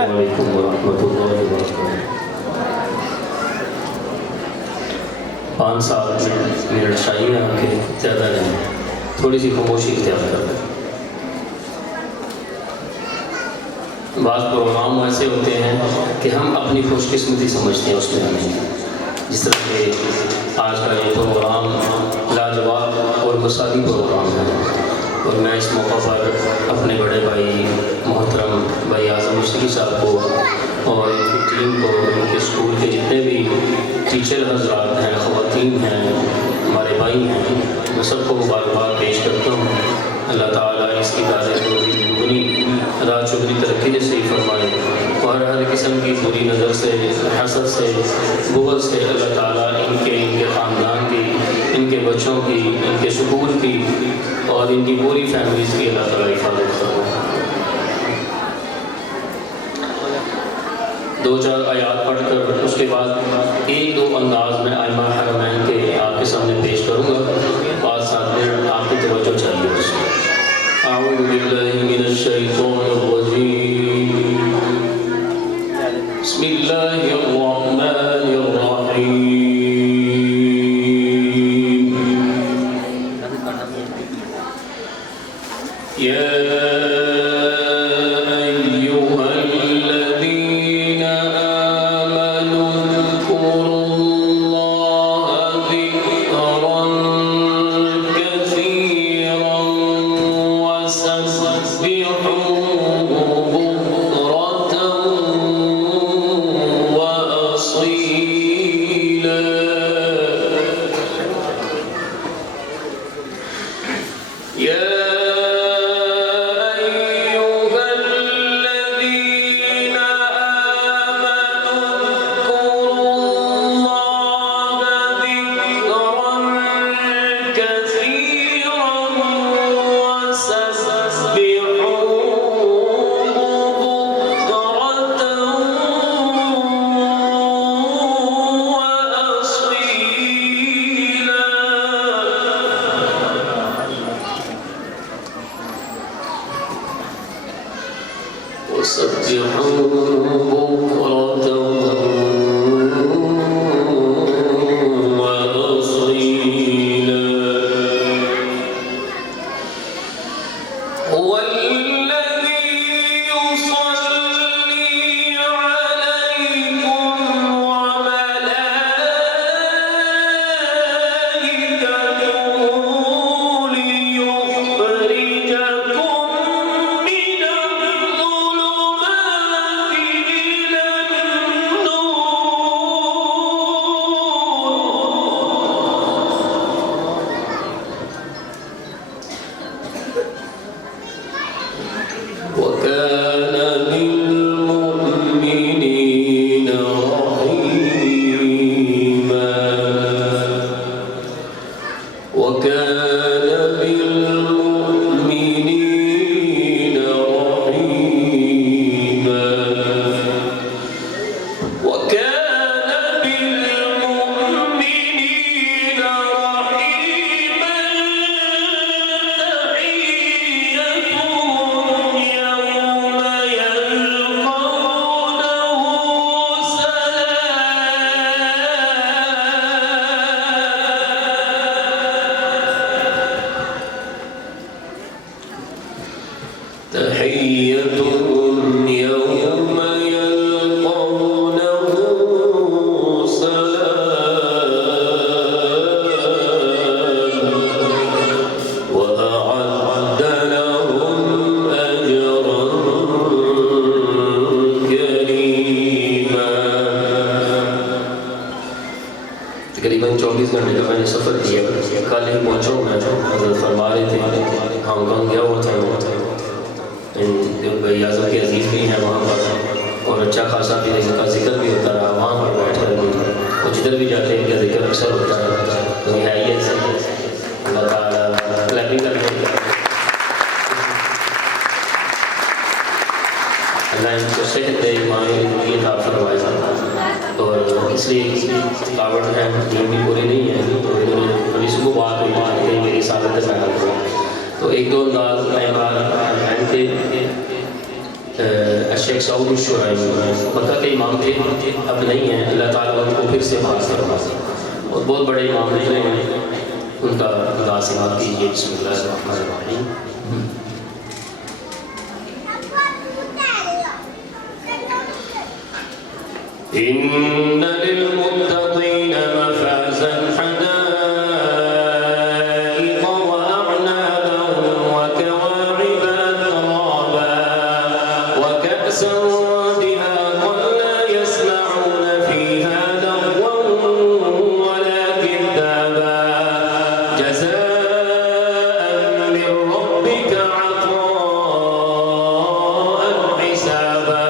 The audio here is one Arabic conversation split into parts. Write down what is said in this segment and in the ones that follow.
वालेकुम वरहमतुल्लाहि वबरकातुहू। 5 मिनट चाहिए यहाँ के, ज़्यादा नहीं, थोड़ी सी खामोशी इख्तियार करें। बाज़ प्रोग्राम ऐसे होते हैं कि हम अपनी खुशकिस्मती समझते हैं उसमें नहीं, जिस तरह के आज का ये प्रोग्राम लाजवाब और मसाली प्रोग्राम है। और मैं इस मौका पर अपने बड़े भाई मोहतरम भाई आज़म मुश्तकी साहब को और इनकी टीम को, इनके स्कूल के जितने भी टीचर हजरात हैं, ख़वातीन हैं, हमारे भाई हैं, मैं सबको मुबारकबाद पेश करता हूँ। अल्लाह ताला इसकी ताज़े दुगनी रात शुक्री तरक्की से ही फरमाए और हर किस्म की बुरी नज़र से, हसद से, बुग़्ज़ से अल्लाह ताला इनके ख़ानदान की, इनके बच्चों की, इनके स्कूल की और इनकी पूरी फैमिलीज़ की अल्लाह ताला हिफाज़त फरमाए। 2-4 आयात पढ़कर उसके बाद 1-2 अंदाज में आइमा हरमैन के आपके सामने पेश करूँगा। 5-7 मिनट आपकी तवज्जो चाहिए उसमें। अऊज़ु बिल्लाहि मिनश शैतानिर रजीम। बिस्मिल्लाहिर रहमानिर रहीम। या तकरीबन 24 घंटे का मैंने सफ़र किया। कल ही पहुँचा हूँ मैं, हज़रत फरमा रहे थे हांगकॉन्ग गया हुआ था। भाई आज़म के अजीज़ भी हैं वहाँ पर और अच्छा खासा भी का जिक्र भी होता रहा वहाँ पर बैठ कर भी, और जिधर भी जाते हैं इनका जिक्र अक्सर होता है। तो ये है ही ऐसे अल्लाह ताला क्लैपिंग करके अल्लाह इनको सेहत दे, ईमान ज़िंदगी अता फरमाए। और इसलिए थकावट है, नींद भी पूरी नहीं है। तो अभी सुबह बात हुई कि मेरी सादत है मैं तो 1-2 अंदाज मैं के शेख सऊद शुआइब मक्का के इमाम थे, अब नहीं हैं, अल्लाह ताला उनको फिर से माफ़ फरमा। और बहुत बड़े इमाम गुजरे हैं, उनका अंदाज़ समाअत कीजिए। बिस्मिल्लाहिर्रहमानिर्रहीम। इन्न लिल्मुत्तक़ीन मफ़ाज़न हदाइक़ व अअनाबन व कवाइब अतराबा व कअसन दिहाक़न ला यस्मऊन फ़ीहा लग़वन वला किज़्ज़ाबा जज़ाअन मिन रब्बिक अताअन हिसाबा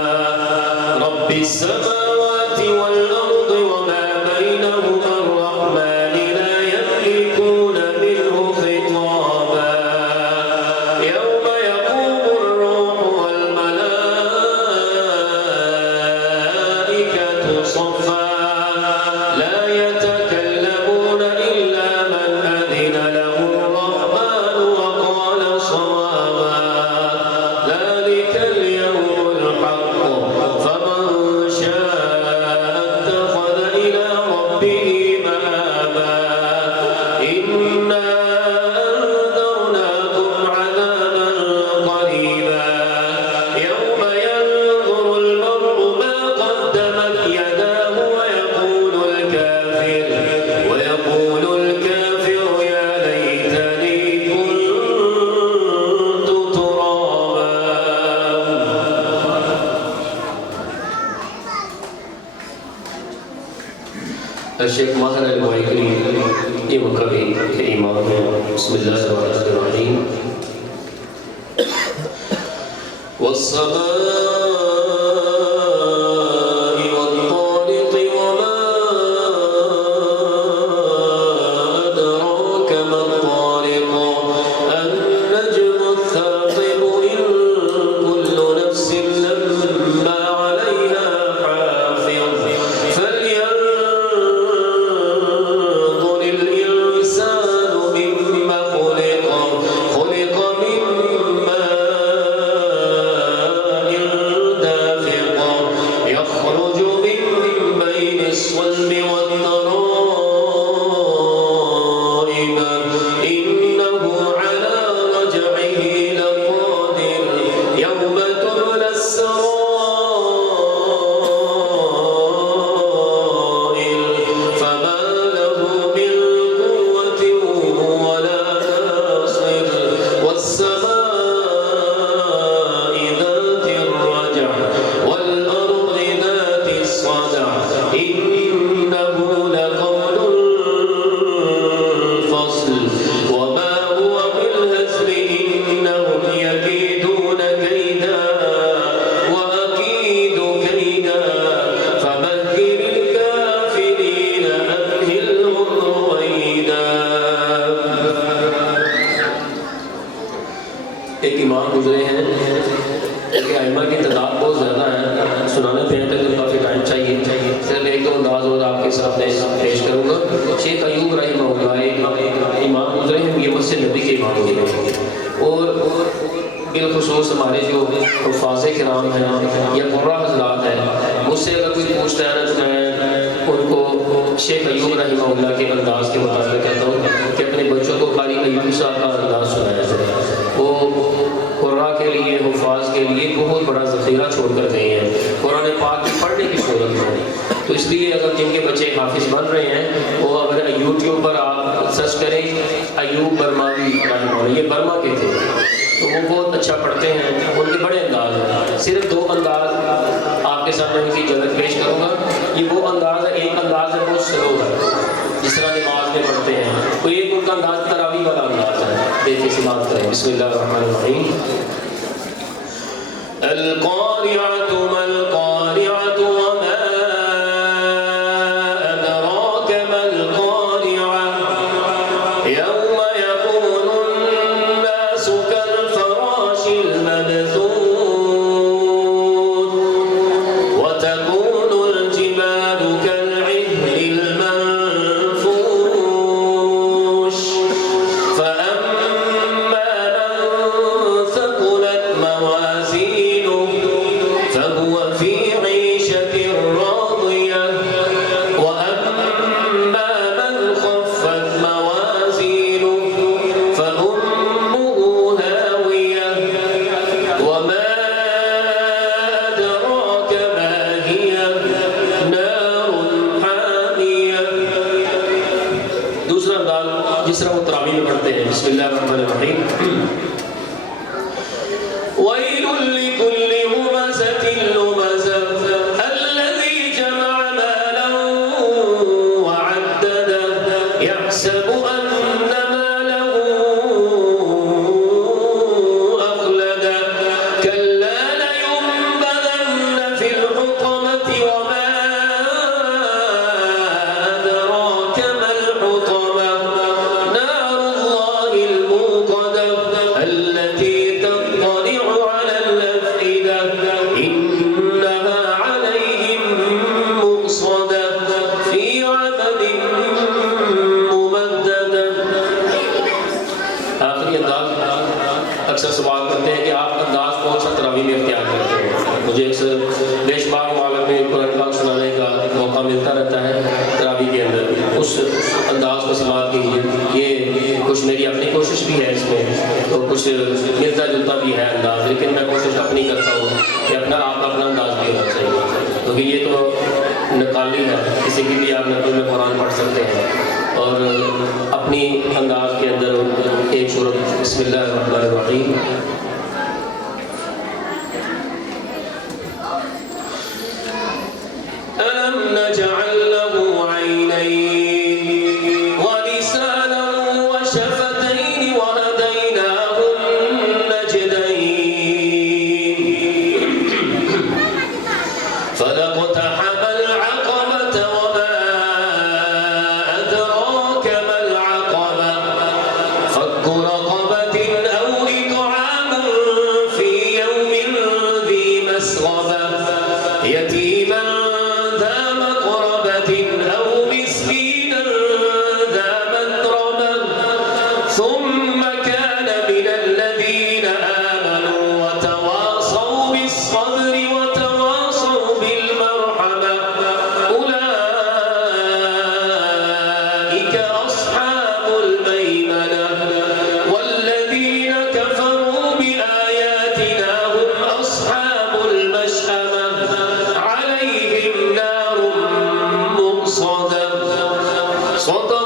रब्बिस समावाति वल अर्दि वमा बैनहुमा अर्रहमान ला यमलिकून मिन्हु खिताबा यौम यक़ूमु अर्रूहु वल मलाइकतु सफ़्फ़ा ला यतकल्लमून इल्ला मन अज़िन लहु अर्रहमान व क़ाल सवाबा ज़ालिकल यौमुल हक़्क़ु फमन शाअ इत्तख़ज़ इला रब्बिहि मआबा इन्ना أنذرناكم عذابا قريبا يوم ينظر المرء ما قدمت يداه ويقول الكافر يا ليتني كنت ترابا। الشيخ ماهر الوائقري ये मक्का के इमाम हैं। बिस्मिल्लाहिर्रहमानिर्रहीम। वस्समाइ वत्तारिक़ वमा अदराक मत्तारिक़ अन्नज्मु الثاقب إن كل نفس لما عليها حافظ فلينظر الإنسان مما خلق من ماء دافق يخرج من بين الصلب والترائب إنه على رجعه لقادر يوم تبلى السرائر فما له من قوة ولا ناصر والسماء ذات الرجع والأرض ذات الصدع إنه لقول فصل وما هو بالهزل إنهم يكيدون كيدا وأكيد كيدا فمهل الكافرين أمهلهم رويدا। एक इमाम गुजरे हैं कि आइमा की तादाद बहुत ज़्यादा है, सुनाने पे तो काफ़ी टाइम चाहिए। सिर्फ एक दो अंदाज और आपके सामने पेश करूँगा। शेख अयूब रहमहुल्लाह एक इमाम गुजरे हैं, ये मस्जिद नबी के इमाम गुजरे हैं। और बिलखुसूस हमारे जो हुफ़ाज़ किराम हैं या कुर्रा हज़रात हैं, मुझसे अगर कोई पूछता है ना तो मैं उनको शेख अयूब रहमहुल्लाह के अंदाज़ के मुताबिक कहता हूँ कि अपने बच्चों को कारी अयूब साहब का अंदाज़ सुनाया जाए। वो कुर्रा के लिए, हुफ़ाज़ के लिए बहुत बड़ा ज़ख़ीरा छोड़ कर गए हैं कुरान पाक की पढ़ने की सूरत में। तो इसलिए अगर जिनके बच्चे हाफिज़ बन रहे हैं वो अगर यूट्यूब पर आप सर्च करें अयूब बर्मावी रहमहुल्लाह, ये बर्मा के थे, तो वो बहुत अच्छा पढ़ते हैं, उनके बड़े अंदाज़ हैं। सिर्फ दो अंदाज़ आपके सामने उनकी झलक पेश करूँगा। ये वो अंदाज़ है, एक अंदाज़ है बहुत स्लो है, जिस तरह नमाज में पढ़ते हैं, तो एक उनका अंदाज़ तरावी वाला अंदाज़ है। देखिए समाअत करें। बिस्मिल्लाहिर्रहमानिर्रहीम। القارعة ما القارعة وما أدراك ما القارعة يوم يكون الناس كالفراش المبثوث وتكون الجبال كالعهن المنفوش فأما من ثقلت موازينه बिस्मिल्लाहिर्रहमानिर्रहीम। वैलुल लिकुल्लि हुमज़तिन लुमज़ह अल्लज़ी जमअ मालन वअद्ददह यहसबु अन्ना मालहु अख़लदह कल्ला लयुनबज़न्ना फिल हुतमति वमा अदराक मल हुतमह नारुल्लाहिल मूक़दह अल्लती तत्तलि'u अलल अफ़इदह इन्नहा अलैहिम मुक़सदह फ़ी अमदिन मुमद्ददह। आखिरी अंदाज अक्सर सवाल करते हैं कि आप अंदाज कौन सा तरावी में इख्तियार करते हैं। मुझे अक्सर बेशुमार मौक़ों में कुरान पाक सुनाने का मौका मिलता रहता है तरावी के अंदर, उस अंदाज को इस्तेमाल कीजिए। ये कुछ मेरी अपनी कोशिश भी है इसमें, तो कुछ मिलता जुलता भी है अंदाज, लेकिन मैं कोशिश अपनी करता हूँ कि आपका अपना अंदाज भी होना चाहिए, क्योंकि ये तो नकाली है, किसी की भी आप नकल में कुरान पढ़ सकते हैं और अपनी अंदाज के अंदर एक सूरत बिस्मिल्लाहिर्रहमानिर्रहीम। अलम नजअल लहू ऐनैन व लिसानन व शफ़तैन व हदैनाहु नजदैन फलक़तहमल अक़बत वमा अदराक मल अक़बह फक्कु रक़बतिन औ इत्'आमुन फ़ी यौमिन ज़ी मस्ग़बह यतीमन ذا مقربة أو مسكينا ذا متربة ثم كان من الذين آمنوا وتواصوا بالصبر وتواصوا بالمرحمة أولئك أصحاب الميمنة والذين كفروا بآياتنا هم أصحاب المشأمة عليهم نار مؤصدة صدق